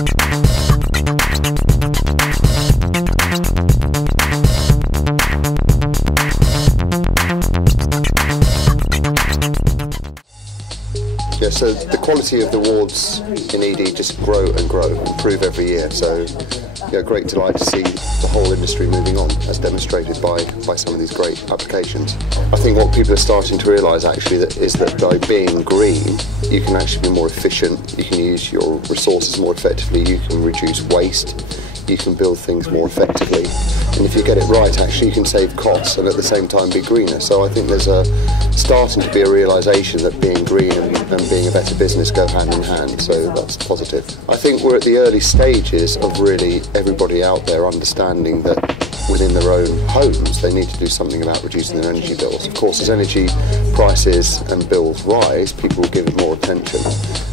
Yeah, so the quality of the awards in Edie just grow and grow, improve every year. So, yeah, great delight to see the whole industry moving on, as demonstrated by some of these great applications. I think what people are starting to realise actually is that by being green, you can actually be more efficient, you can use your resources more effectively, you can reduce waste, you can build things more effectively. And if you get it right, actually you can save costs and at the same time be greener. So I think there's starting to be a realisation that being green and being a better business go hand in hand, so that's positive. I think we're at the early stages of really everybody out there understanding that within their own homes they need to do something about reducing their energy bills. Of course, as energy prices and bills rise, people will give it more attention.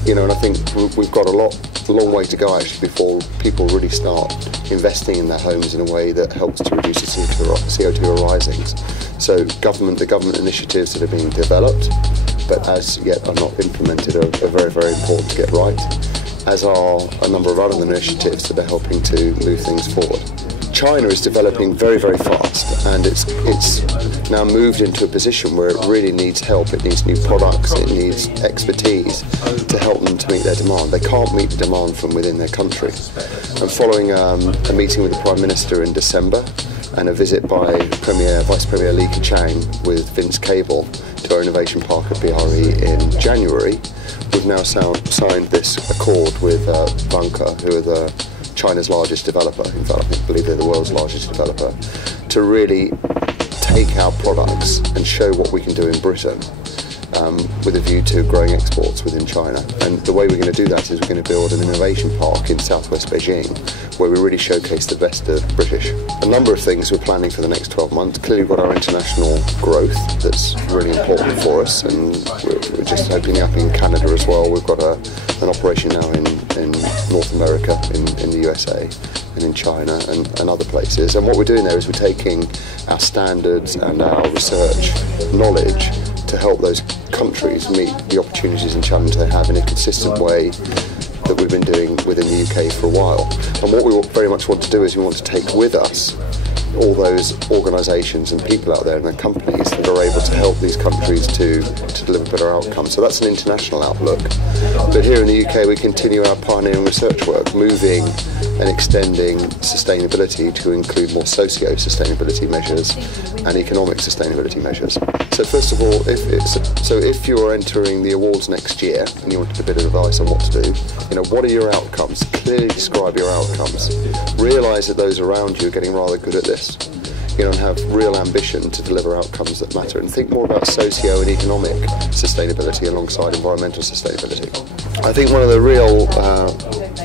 You know, and I think we've got a long way to go actually before people really start investing in their homes in a way that helps to reduce the CO2 arisings. So the government initiatives that are being developed, but as yet are not implemented, are very, very important to get right, as are a number of other initiatives that are helping to move things forward. China is developing very, very fast, and it's now moved into a position where it really needs help. It needs new products, it needs expertise to help them to meet their demand. They can't meet the demand from within their country. And following a meeting with the Prime Minister in December and a visit by Vice Premier Li Keqiang with Vince Cable to our Innovation Park at BRE in January, we've now signed this accord with Vanke, who are China's largest developer. In fact, I believe they're the world's largest developer, to really take our products and show what we can do in Britain with a view to growing exports within China. And the way we're going to do that is we're going to build an innovation park in southwest Beijing where we really showcase the best of British. A number of things we're planning for the next 12 months. Clearly we've got our international growth that's really important for us, and we're just opening up in Canada as well. We've got an operation now in North America, in the USA and in China and other places. And what we're doing there is we're taking our standards and our research knowledge to help those countries meet the opportunities and challenges they have in a consistent way that we've been doing within the UK for a while. And what we very much want to do is we want to take with us all those organisations and people out there and their companies that are able to help these countries to deliver better outcomes. So that's an international outlook. But here in the UK we continue our pioneering research work, moving and extending sustainability to include more socio-sustainability measures and economic sustainability measures. So first of all, if you're entering the awards next year and you wanted a bit of advice on what to do, you know, what are your outcomes? Clearly describe your outcomes. Realise that those around you are getting rather good at this, you know, and have real ambition to deliver outcomes that matter, and think more about socio and economic sustainability alongside environmental sustainability. I think one of the real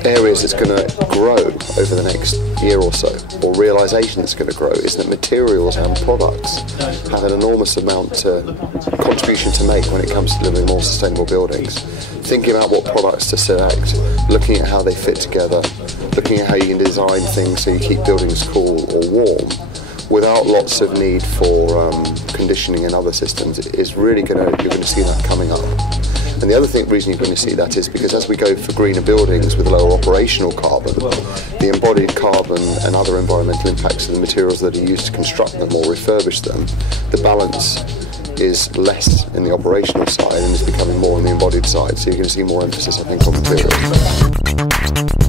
areas that's going to grow over the next year or so, or realisation that's going to grow, is that materials and products have an enormous contribution to make when it comes to delivering more sustainable buildings. Thinking about what products to select, looking at how they fit together, looking at how you can design things so you keep buildings cool or warm without lots of need for conditioning and other systems, is really you're going to see that coming up. And the other reason you're going to see that is because as we go for greener buildings with lower operational carbon, the embodied carbon and other environmental impacts of the materials that are used to construct them or refurbish them, the balance is less in the operational side and is becoming more on the embodied side. So you're going to see more emphasis, I think, on materials.